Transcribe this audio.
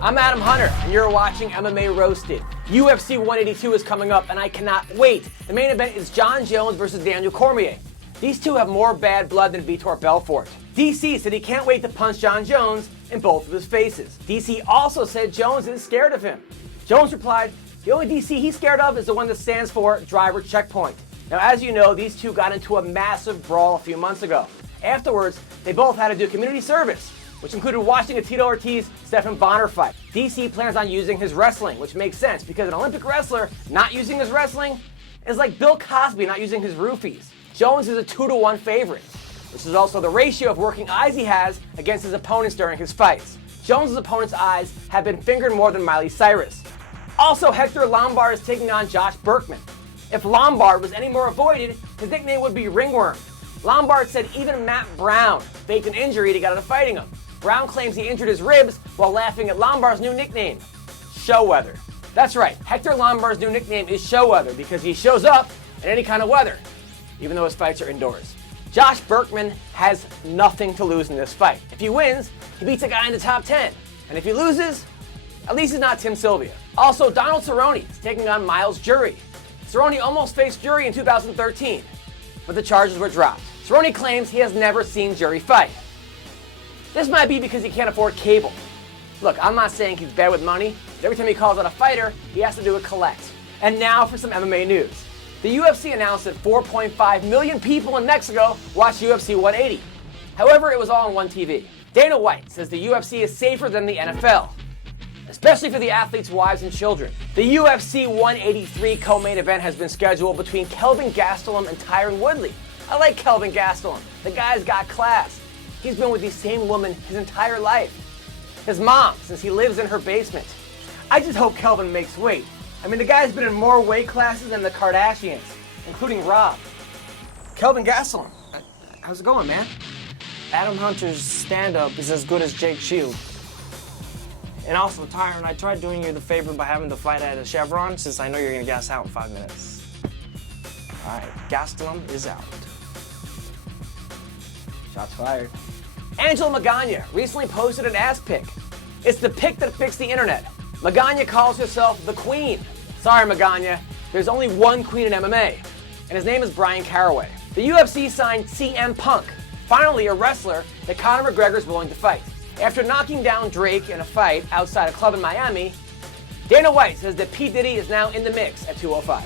I'm Adam Hunter, and you're watching MMA Roasted. UFC 182 is coming up, and I cannot wait. The main event is Jon Jones versus Daniel Cormier. These two have more bad blood than Vitor Belfort. DC said he can't wait to punch Jon Jones in both of his faces. DC also said Jones is scared of him. Jones replied, the only DC he's scared of is the one that stands for driver checkpoint. Now, as you know, these two got into a massive brawl a few months ago. Afterwards, they both had to do community service, which included watching a Tito Ortiz-Stephan Bonner fight. DC plans on using his wrestling, which makes sense because an Olympic wrestler not using his wrestling is like Bill Cosby not using his roofies. Jones is a 2-to-1 favorite. This is also the ratio of working eyes he has against his opponents during his fights. Jones' opponent's eyes have been fingered more than Miley Cyrus. Also, Hector Lombard is taking on Josh Burkman. If Lombard was any more avoided, his nickname would be Ringworm. Lombard said even Matt Brown faked an injury to get out of fighting him. Brown claims he injured his ribs while laughing at Lombard's new nickname, Showweather. That's right, Hector Lombard's new nickname is Showweather because he shows up in any kind of weather, even though his fights are indoors. Josh Burkman has nothing to lose in this fight. If he wins, he beats a guy in the top 10. And if he loses, at least he's not Tim Sylvia. Also, Donald Cerrone is taking on Myles Jury. Cerrone almost faced Jury in 2013, but the charges were dropped. Cerrone claims he has never seen Jury fight. This might be because he can't afford cable. Look, I'm not saying he's bad with money, but every time he calls out a fighter, he has to do a collect. And now for some MMA news. The UFC announced that 4.5 million people in Mexico watched UFC 180. However, it was all on one TV. Dana White says the UFC is safer than the NFL, especially for the athletes' wives and children. The UFC 183 co-main event has been scheduled between Kelvin Gastelum and Tyron Woodley. I like Kelvin Gastelum. The guy's got class. He's been with the same woman his entire life. His mom, since he lives in her basement. I just hope Kelvin makes weight. I mean, the guy's been in more weight classes than the Kardashians, including Rob. Kelvin Gastelum, how's it going, man? Adam Hunter's stand-up is as good as Jake Shield. And also, Tyron, I tried doing you the favor by having the fight at a Chevron since I know you're gonna gas out in 5 minutes. All right, Gastelum is out. Shots fired. Angela Magana recently posted an ass pic. It's the pic that fixed the internet. Magana calls herself the Queen. Sorry, Magana, there's only one queen in MMA, and his name is Brian Caraway. The UFC signed CM Punk, finally a wrestler that Conor McGregor is willing to fight. After knocking down Drake in a fight outside a club in Miami, Dana White says that P. Diddy is now in the mix at 205.